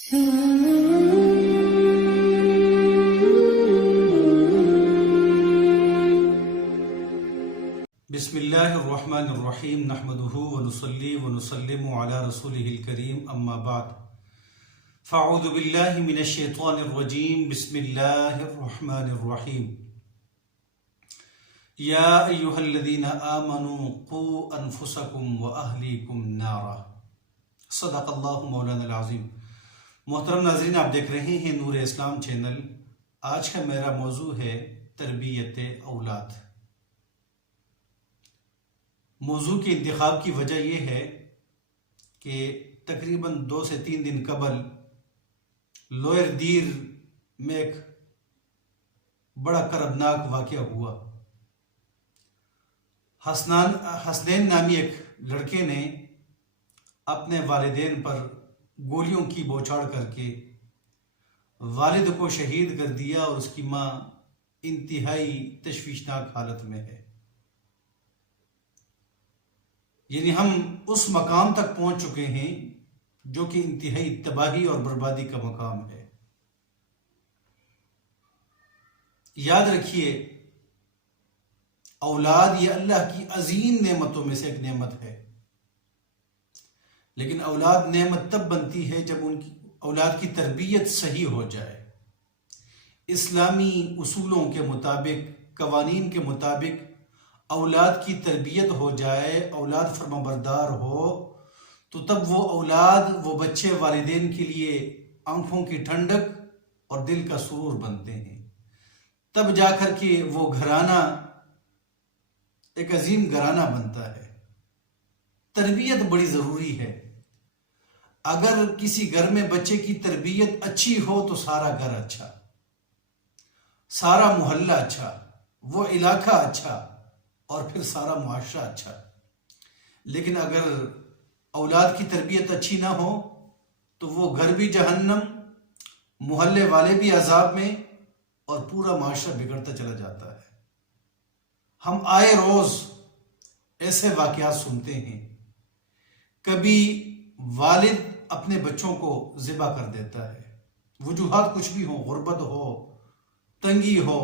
بسم اللہ الرحمن الرحیم نحمدہ ونصلی ونسلم علی رسولہ الکریم اما بعد فاعوذ باللہ من الشیطان الرجیم بسم اللہ الرحمن الرحیم یا ایہا الذین آمنوا قوا انفسکم واہلیکم نارا صدق اللہ مولانا العظیم۔ محترم ناظرین، آپ دیکھ رہے ہیں نور اسلام چینل۔ آج کا میرا موضوع ہے تربیت اولاد۔ موضوع کے انتخاب کی وجہ یہ ہے کہ تقریباً 2 سے 3 دن قبل لوئر دیر میں ایک بڑا کربناک واقعہ ہوا۔ حسنین نامی ایک لڑکے نے اپنے والدین پر گولیوں کی بوچھاڑ کر کے والد کو شہید کر دیا، اور اس کی ماں انتہائی تشویشناک حالت میں ہے۔ یعنی ہم اس مقام تک پہنچ چکے ہیں جو کہ انتہائی تباہی اور بربادی کا مقام ہے۔ یاد رکھیے، اولاد یہ اللہ کی عظیم نعمتوں میں سے ایک نعمت ہے، لیکن اولاد نعمت تب بنتی ہے جب ان کی اولاد کی تربیت صحیح ہو جائے، اسلامی اصولوں کے مطابق، قوانین کے مطابق اولاد کی تربیت ہو جائے، اولاد فرمانبردار ہو، تو تب وہ اولاد، وہ بچے والدین کے لیے آنکھوں کی ٹھنڈک اور دل کا سرور بنتے ہیں۔ تب جا کر کے وہ گھرانہ ایک عظیم گھرانہ بنتا ہے۔ تربیت بڑی ضروری ہے۔ اگر کسی گھر میں بچے کی تربیت اچھی ہو تو سارا گھر اچھا، سارا محلہ اچھا، وہ علاقہ اچھا، اور پھر سارا معاشرہ اچھا۔ لیکن اگر اولاد کی تربیت اچھی نہ ہو تو وہ گھر بھی جہنم، محلے والے بھی عذاب میں، اور پورا معاشرہ بگڑتا چلا جاتا ہے۔ ہم آئے روز ایسے واقعات سنتے ہیں۔ کبھی والد اپنے بچوں کو ذبح کر دیتا ہے، وجوہات کچھ بھی ہوں، غربت ہو، تنگی ہو،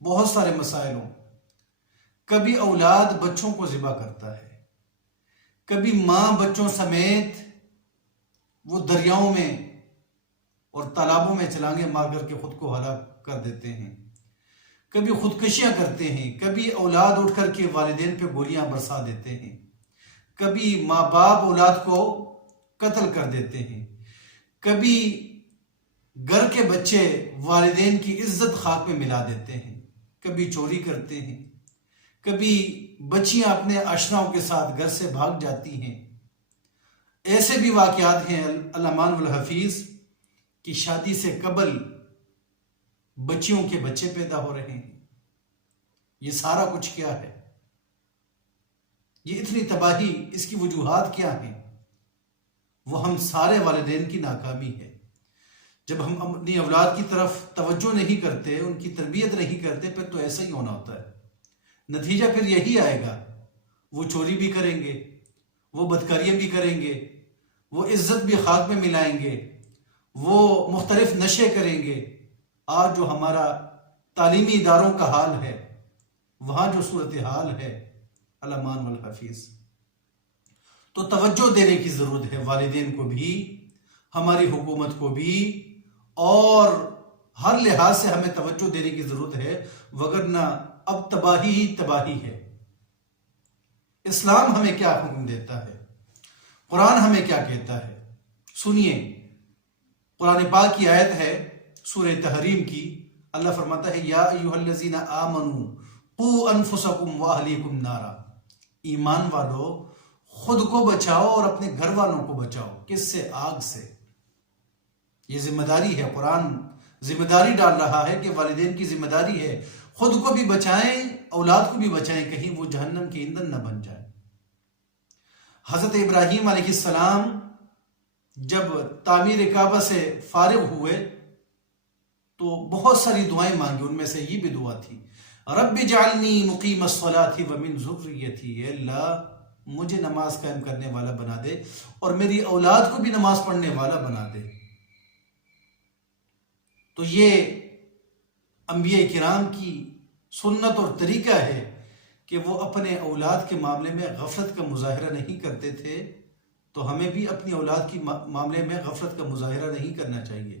بہت سارے مسائل ہوں۔ کبھی اولاد بچوں کو ذبح کرتا ہے، کبھی ماں بچوں سمیت وہ دریاؤں میں اور تالابوں میں چھلانگیں مار کر کے خود کو ہلاک کر دیتے ہیں، کبھی خودکشیاں کرتے ہیں، کبھی اولاد اٹھ کر کے والدین پہ گولیاں برسا دیتے ہیں، کبھی ماں باپ اولاد کو قتل کر دیتے ہیں، کبھی گھر کے بچے والدین کی عزت خاک میں ملا دیتے ہیں، کبھی چوری کرتے ہیں، کبھی بچیاں اپنے آشناؤں کے ساتھ گھر سے بھاگ جاتی ہیں۔ ایسے بھی واقعات ہیں علامہ الحفیظ کی شادی سے قبل بچیوں کے بچے پیدا ہو رہے ہیں۔ یہ سارا کچھ کیا ہے؟ یہ اتنی تباہی، اس کی وجوہات کیا ہیں؟ وہ ہم سارے والدین کی ناکامی ہے۔ جب ہم اپنی اولاد کی طرف توجہ نہیں کرتے، ان کی تربیت نہیں کرتے، پھر تو ایسا ہی ہونا ہوتا ہے۔ نتیجہ پھر یہی آئے گا، وہ چوری بھی کریں گے، وہ بدکاریاں بھی کریں گے، وہ عزت بھی خاک میں ملائیں گے، وہ مختلف نشے کریں گے۔ آج جو ہمارا تعلیمی اداروں کا حال ہے، وہاں جو صورتحال ہے، علمان والحفیظ، تو توجہ دینے کی ضرورت ہے، والدین کو بھی، ہماری حکومت کو بھی، اور ہر لحاظ سے ہمیں توجہ دینے کی ضرورت ہے، وگرنہ اب تباہی ہی تباہی ہے۔ اسلام ہمیں کیا حکم دیتا ہے؟ قرآن ہمیں کیا کہتا ہے؟ سنیے، قرآن پاک کی آیت ہے سورہ تحریم کی۔ اللہ فرماتا ہے، یا ایھا الذین آمنوا قوا انفسکم واہلیکم نارا۔ ایمان والو، خود کو بچاؤ اور اپنے گھر والوں کو بچاؤ۔ کس سے؟ آگ سے۔ یہ ذمہ داری ہے، قرآن ذمہ داری ڈال رہا ہے کہ والدین کی ذمہ داری ہے، خود کو بھی بچائیں، اولاد کو بھی بچائیں، کہیں وہ جہنم کی ایندھن نہ بن جائے۔ حضرت ابراہیم علیہ السلام جب تعمیر کعبہ سے فارغ ہوئے تو بہت ساری دعائیں مانگی، ان میں سے یہ بھی دعا تھی، رب اجعلنی مقیم الصلاۃ ومن ذریتی، اے اللہ مجھے نماز قائم کرنے والا بنا دے اور میری اولاد کو بھی نماز پڑھنے والا بنا دے۔ تو یہ انبیاء کرام کی سنت اور طریقہ ہے کہ وہ اپنے اولاد کے معاملے میں غفلت کا مظاہرہ نہیں کرتے تھے، تو ہمیں بھی اپنی اولاد کی معاملے میں غفلت کا مظاہرہ نہیں کرنا چاہیے۔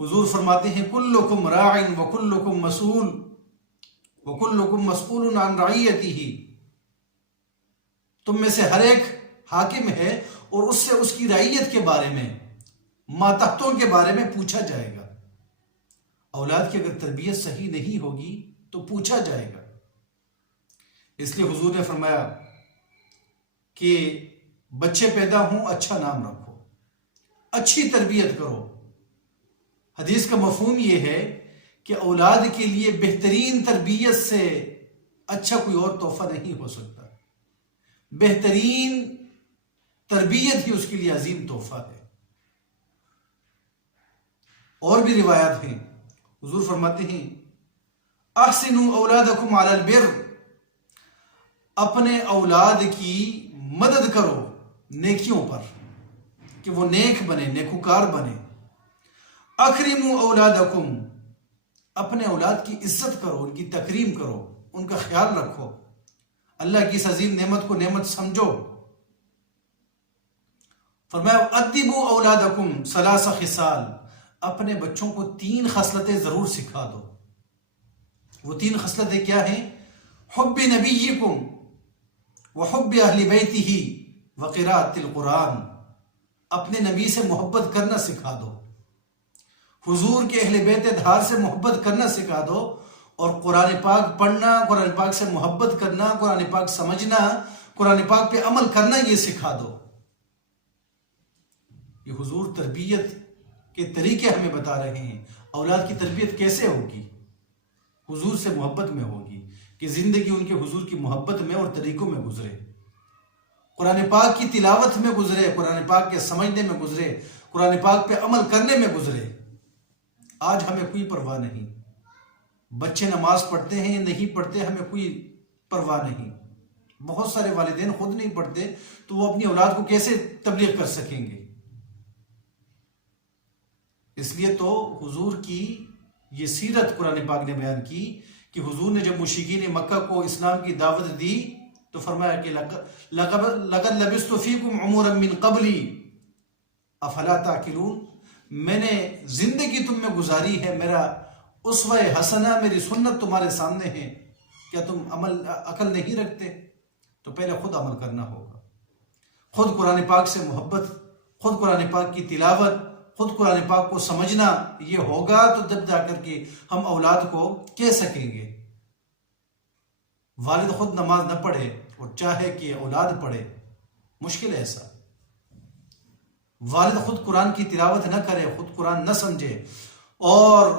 حضور فرماتے ہیں کلکم راع وکلکم مسئول وکلکم مسئول عن رعیتہ، تم میں سے ہر ایک حاکم ہے اور اس سے اس کی رعیت کے بارے میں، ماتحتوں کے بارے میں پوچھا جائے گا۔ اولاد کی اگر تربیت صحیح نہیں ہوگی تو پوچھا جائے گا۔ اس لیے حضور نے فرمایا کہ بچے پیدا ہوں اچھا نام رکھو، اچھی تربیت کرو۔ حدیث کا مفہوم یہ ہے کہ اولاد کے لیے بہترین تربیت سے اچھا کوئی اور تحفہ نہیں ہو سکتا۔ بہترین تربیت ہی اس کے لیے عظیم تحفہ ہے۔ اور بھی روایات ہیں، حضور فرماتے ہیں احسنوا اولادکم علی البر، اپنے اولاد کی مدد کرو نیکیوں پر کہ وہ نیک بنے، نیکوکار بنے۔ اکرموا اولادکم، اپنے اولاد کی عزت کرو، ان کی تکریم کرو، ان کا خیال رکھو، اللہ کی اس عظیم نعمت کو نعمت سمجھو۔ فرمایا ادبوا اولادکم ثلاث خصال، اپنے بچوں کو 3 خصلتیں ضرور سکھا دو۔ وہ 3 خصلتیں کیا ہیں؟ حب نبیکم وحب اہل بیتہ وقراءۃ القرآن، اپنے نبی سے محبت کرنا سکھا دو، حضور کے اہل بیت اطہار سے محبت کرنا سکھا دو، اور قرآن پاک پڑھنا، قرآن پاک سے محبت کرنا، قرآن پاک سمجھنا، قرآن پاک پہ عمل کرنا، یہ سکھا دو۔ یہ حضور تربیت کے طریقے ہمیں بتا رہے ہیں۔ اولاد کی تربیت کیسے ہوگی؟ حضور سے محبت میں ہوگی کہ زندگی ان کے حضور کی محبت میں اور طریقوں میں گزرے، قرآن پاک کی تلاوت میں گزرے، قرآن پاک کے سمجھنے میں گزرے، قرآن پاک پہ عمل کرنے میں گزرے۔ آج ہمیں کوئی پرواہ نہیں، بچے نماز پڑھتے ہیں نہیں پڑھتے ہمیں کوئی پرواہ نہیں۔ بہت سارے والدین خود نہیں پڑھتے تو وہ اپنی اولاد کو کیسے تبلیغ کر سکیں گے؟ اس لیے تو حضور کی یہ سیرت قرآن پاک نے بیان کی کہ حضور نے جب مشرکین مکہ کو اسلام کی دعوت دی تو فرمایا کہ لَقَدْ لَبِثْتُ فِيكُمْ عُمُرًا مِّن قَبْلِي أَفَلَا تَعْقِلُونَ، میں نے زندگی تم میں گزاری ہے، میرا اسوہ حسنہ، میری سنت تمہارے سامنے ہے، کیا تم عقل نہیں رکھتے؟ تو پہلے خود عمل کرنا ہوگا، خود قرآن پاک سے محبت، خود قرآن پاک کی تلاوت، خود قرآن پاک کو سمجھنا یہ ہوگا تو جب جا کر کے ہم اولاد کو کہہ سکیں گے۔ والد خود نماز نہ پڑھے اور چاہے کہ اولاد پڑھے، مشکل ہے ایسا۔ والد خود قرآن کی تلاوت نہ کرے، خود قرآن نہ سمجھے اور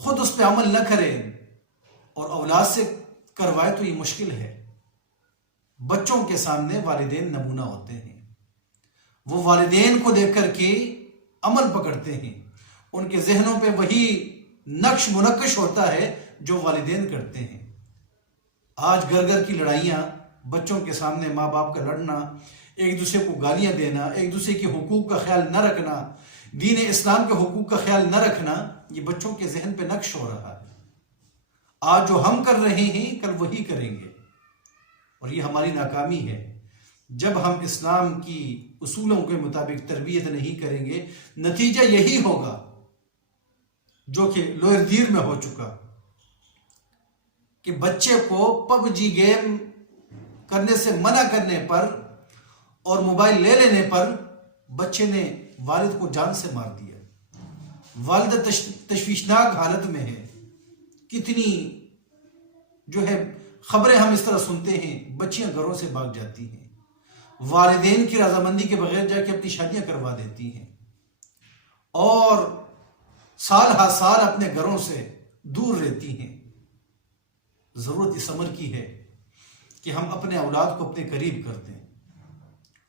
خود اس پہ عمل نہ کرے اور اولاد سے کروائے تو یہ مشکل ہے۔ بچوں کے سامنے والدین نمونہ ہوتے ہیں، وہ والدین کو دیکھ کر کے عمل پکڑتے ہیں، ان کے ذہنوں پہ وہی نقش منقش ہوتا ہے جو والدین کرتے ہیں۔ آج گھر گھر کی لڑائیاں، بچوں کے سامنے ماں باپ کا لڑنا، ایک دوسرے کو گالیاں دینا، ایک دوسرے کے حقوق کا خیال نہ رکھنا، دین اسلام کے حقوق کا خیال نہ رکھنا، یہ بچوں کے ذہن پہ نقش ہو رہا ہے۔ آج جو ہم کر رہے ہیں کل وہی کریں گے، اور یہ ہماری ناکامی ہے۔ جب ہم اسلام کی اصولوں کے مطابق تربیت نہیں کریں گے، نتیجہ یہی ہوگا جو کہ لوئر دیر میں ہو چکا، کہ بچے کو پب جی گیم کرنے سے منع کرنے پر اور موبائل لے لینے پر بچے نے والد کو جان سے مار دیا۔ والدہ تشویشناک حالت میں ہے۔ کتنی جو ہے خبریں ہم اس طرح سنتے ہیں، بچیاں گھروں سے بھاگ جاتی ہیں، والدین کی رضامندی کے بغیر جا کے اپنی شادیاں کروا دیتی ہیں، اور سال ہر سال اپنے گھروں سے دور رہتی ہیں۔ ضرورت اس امر کی ہے کہ ہم اپنے اولاد کو اپنے قریب کر دیں،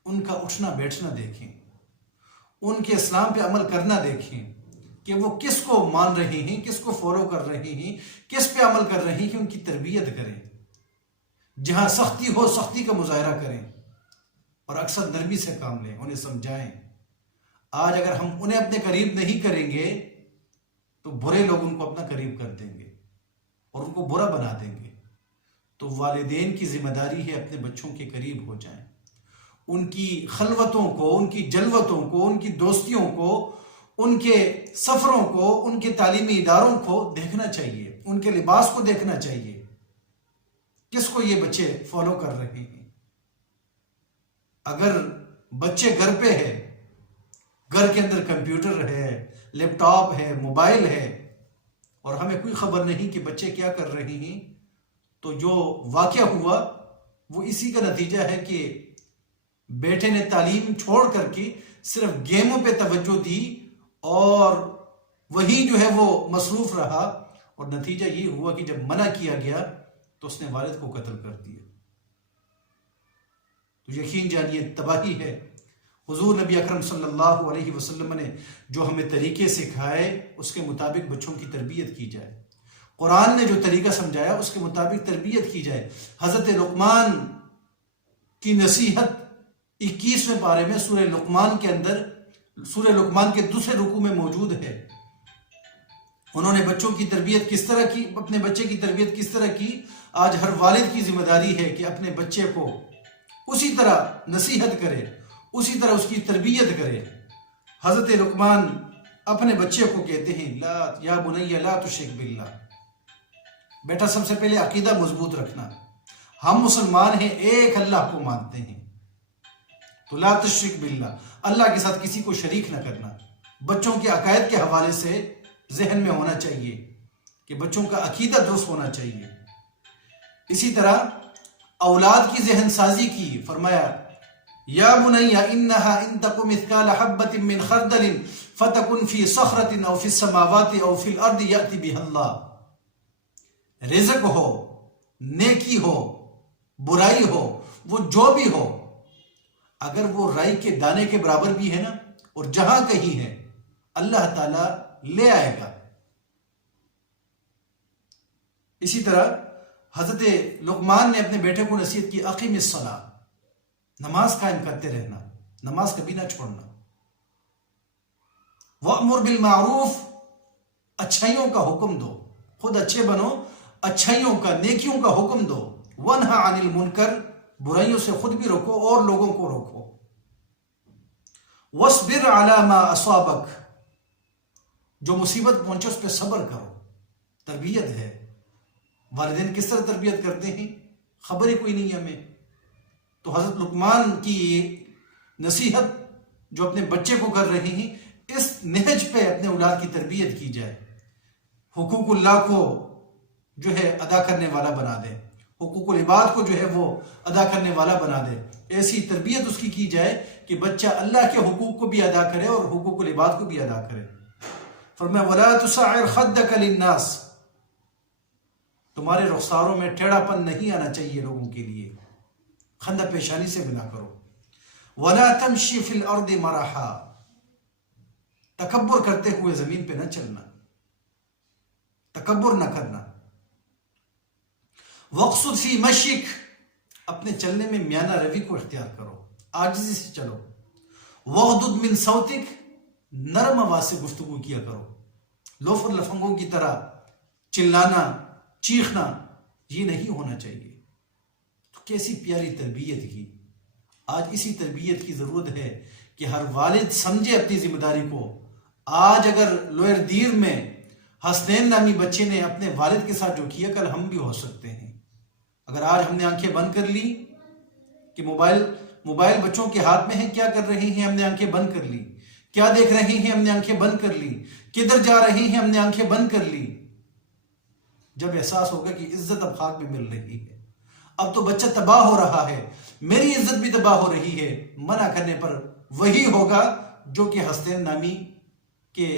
ان کا اٹھنا بیٹھنا دیکھیں، ان کے اسلام پہ عمل کرنا دیکھیں کہ وہ کس کو مان رہے ہیں، کس کو فالو کر رہے ہیں، کس پہ عمل کر رہے ہیں، ان کی تربیت کریں۔ جہاں سختی ہو سختی کا مظاہرہ کریں اور اکثر نرمی سے کام لیں، انہیں سمجھائیں۔ آج اگر ہم انہیں اپنے قریب نہیں کریں گے تو برے لوگ ان کو اپنا قریب کر دیں گے اور ان کو برا بنا دیں گے. تو والدین کی ذمہ داری ہے اپنے بچوں کے قریب ہو جائیں، ان کی خلوتوں کو، ان کی جلوتوں کو، ان کی دوستیوں کو، ان کے سفروں کو، ان کے تعلیمی اداروں کو دیکھنا چاہیے، ان کے لباس کو دیکھنا چاہیے، کس کو یہ بچے فالو کر رہے ہیں. اگر بچے گھر پہ ہے، گھر کے اندر کمپیوٹر ہے، لیپ ٹاپ ہے، موبائل ہے، اور ہمیں کوئی خبر نہیں کہ بچے کیا کر رہے ہیں، تو جو واقعہ ہوا وہ اسی کا نتیجہ ہے کہ بیٹے نے تعلیم چھوڑ کر کے صرف گیموں پہ توجہ دی اور وہی جو ہے وہ مصروف رہا، اور نتیجہ یہ ہوا کہ جب منع کیا گیا تو اس نے والد کو قتل کر دیا. تو یقین جانیے تباہی ہے. حضور نبی اکرم صلی اللہ علیہ وسلم نے جو ہمیں طریقے سکھائے اس کے مطابق بچوں کی تربیت کی جائے. قرآن نے جو طریقہ سمجھایا اس کے مطابق تربیت کی جائے. حضرت لقمان کی نصیحت 21ویں پارے میں سورہ لقمان کے اندر، سورہ لقمان کے دوسرے رکوع میں موجود ہے. انہوں نے بچوں کی تربیت کس طرح کی، اپنے بچے کی تربیت کس طرح کی. آج ہر والد کی ذمہ داری ہے کہ اپنے بچے کو اسی طرح نصیحت کرے، اسی طرح اس کی تربیت کرے. حضرت لقمان اپنے بچے کو کہتے ہیں یا بنی لا تشرک باللہ، بیٹا سب سے پہلے عقیدہ مضبوط رکھنا. ہم مسلمان ہیں، ایک اللہ کو مانتے ہیں، تو لا تشرک باللہ، اللہ کے ساتھ کسی کو شریک نہ کرنا. بچوں کے عقائد کے حوالے سے ذہن میں ہونا چاہیے کہ بچوں کا عقیدہ درست ہونا چاہیے. اسی طرح اولاد کی ذہن سازی کی. فرمایا یا بنی انہا ان تک مثقال حبۃ من خردل فتکن فی صخرۃ او فی السماوات او فی الارض یأتی بها اللہ. رزق ہو، نیکی ہو، برائی ہو، وہ جو بھی ہو، اگر وہ رائی کے دانے کے برابر بھی ہے نا، اور جہاں کہیں ہے، اللہ تعالیٰ لے آئے گا. اسی طرح حضرت لقمان نے اپنے بیٹے کو نصیحت کی اقیم الصلاۃ، نماز قائم کرتے رہنا، نماز کبھی نہ چھوڑنا. وَأْمُرْ بِالْمَعْرُوفِ، اچھائیوں کا حکم دو، خود اچھے بنو، اچھائیوں کا، نیکیوں کا حکم دو. وَنْهَ عَنِ الْمُنْكَرِ، برائیوں سے خود بھی روکو اور لوگوں کو روکو. وَاصْبِرْ عَلَى مَا أَصَابَكَ، جو مصیبت پہنچے اس پہ صبر کرو. تربیت ہے. والدین کس طرح تربیت کرتے ہیں خبر ہی کوئی نہیں ہمیں. تو حضرت لقمان کی نصیحت جو اپنے بچے کو کر رہے ہیں، اس نہج پہ اپنے اولاد کی تربیت کی جائے. حقوق اللہ کو جو ہے ادا کرنے والا بنا دے، حقوق العباد کو جو ہے وہ ادا کرنے والا بنا دے. ایسی تربیت اس کی جائے کہ بچہ اللہ کے حقوق کو بھی ادا کرے اور حقوق العباد کو بھی ادا کرے. فرمایا وَلَا تُسَعِّرْ خَدَّكَ لِلنَّاسِ، تمہارے رخساروں میں ٹیڑھا پن نہیں آنا چاہیے لوگوں کے لیے، خندہ پیشانی سے ملا کرو. وَلَا تَمْشِ فِي الْأَرْضِ مَرَحًا، تکبر کرتے ہوئے زمین پہ نہ چلنا، تکبر نہ کرنا. وَاقْصُدْ فِي مَشْيِكَ، اپنے چلنے میں میانہ روی کو اختیار کرو، عاجزی سے چلو. وَاغْضُضْ مِنْ صَوْتِكَ، نرم آواز سے گفتگو کیا کرو. لوفر لفنگوں کی طرح چلانا، چیخنا یہ نہیں ہونا چاہیے. تو کیسی پیاری تربیت کی. آج اسی تربیت کی ضرورت ہے کہ ہر والد سمجھے اپنی ذمہ داری کو. آج اگر لوئر دیر میں حسنین نامی بچے نے اپنے والد کے ساتھ جو کیا، کل ہم بھی ہو سکتے ہیں. اگر آج ہم نے آنکھیں بند کر لی کہ موبائل بچوں کے ہاتھ میں ہے، کیا کر رہے ہیں ہم نے آنکھیں بند کر لی، کیا دیکھ رہے ہیں ہم نے آنکھیں بند کر لی، کدھر جا رہے ہیں ہم نے آنکھیں بند کر لی. جب احساس ہوگا کہ عزت اب خاک میں مل رہی ہے، اب تو بچہ تباہ ہو رہا ہے، میری عزت بھی تباہ ہو رہی ہے، منع کرنے پر وہی ہوگا جو کہ حسنین نامی کے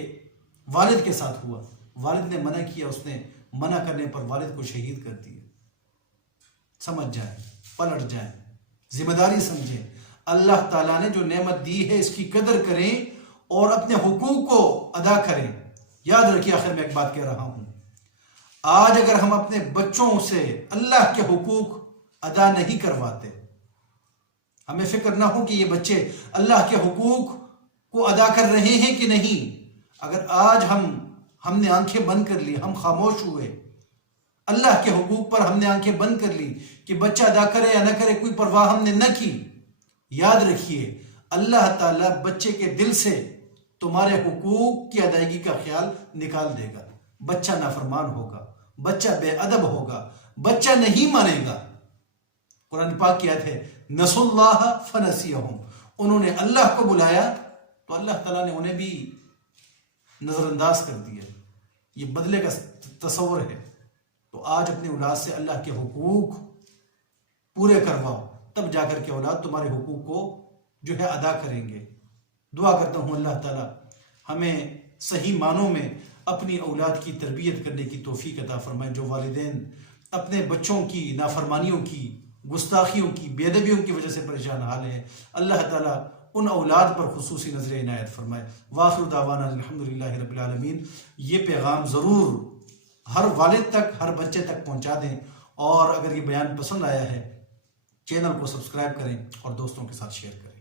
والد کے ساتھ ہوا. والد نے منع کیا، اس نے منع کرنے پر والد کو شہید کر دیا. سمجھ جائیں، پلٹ جائیں، ذمہ داری سمجھیں. اللہ تعالیٰ نے جو نعمت دی ہے اس کی قدر کریں اور اپنے حقوق کو ادا کریں. یاد رکھیے، آخر میں ایک بات کہہ رہا ہوں، آج اگر ہم اپنے بچوں سے اللہ کے حقوق ادا نہیں کرواتے، ہمیں فکر نہ ہو کہ یہ بچے اللہ کے حقوق کو ادا کر رہے ہیں کہ نہیں. اگر آج ہم ہم نے آنکھیں بند کر لی، ہم خاموش ہوئے، اللہ کے حقوق پر ہم نے آنکھیں بند کر لی کہ بچہ ادا کرے یا نہ کرے، کوئی پرواہ ہم نے نہ کی۔ یاد رکھیے اللہ تعالیٰ بچے کے دل سے تمہارے حقوق کی ادائیگی کا خیال نکال دے گا۔ بچہ نافرمان ہوگا، بچہ بے ادب ہوگا، بچہ نہیں مانے گا۔ قرآن پاک کی آیت ہے نسوا اللہ فنسیہم، انہوں نے اللہ کو بلایا تو اللہ تعالیٰ نے انہیں بھی نظر انداز کر دیا۔ یہ بدلے کا تصور ہے۔ تو آج اپنی اولاد سے اللہ کے حقوق پورے کرواؤ، تب جا کر کے اولاد تمہارے حقوق کو جو ہے ادا کریں گے۔ دعا کرتا ہوں اللہ تعالیٰ ہمیں صحیح معنوں میں اپنی اولاد کی تربیت کرنے کی توفیق عطا فرمائے۔ جو والدین اپنے بچوں کی نافرمانیوں کی، گستاخیوں کی، بے ادبیوں کی وجہ سے پریشان حال ہے، اللہ تعالیٰ ان اولاد پر خصوصی نظر عنایت فرمائے۔ وآخر دعوانا الحمدللہ رب العالمین۔ یہ پیغام ضرور ہر والد تک، ہر بچے تک پہنچا دیں، اور اگر یہ بیان پسند آیا ہے چینل کو سبسکرائب کریں اور دوستوں کے ساتھ شیئر کریں۔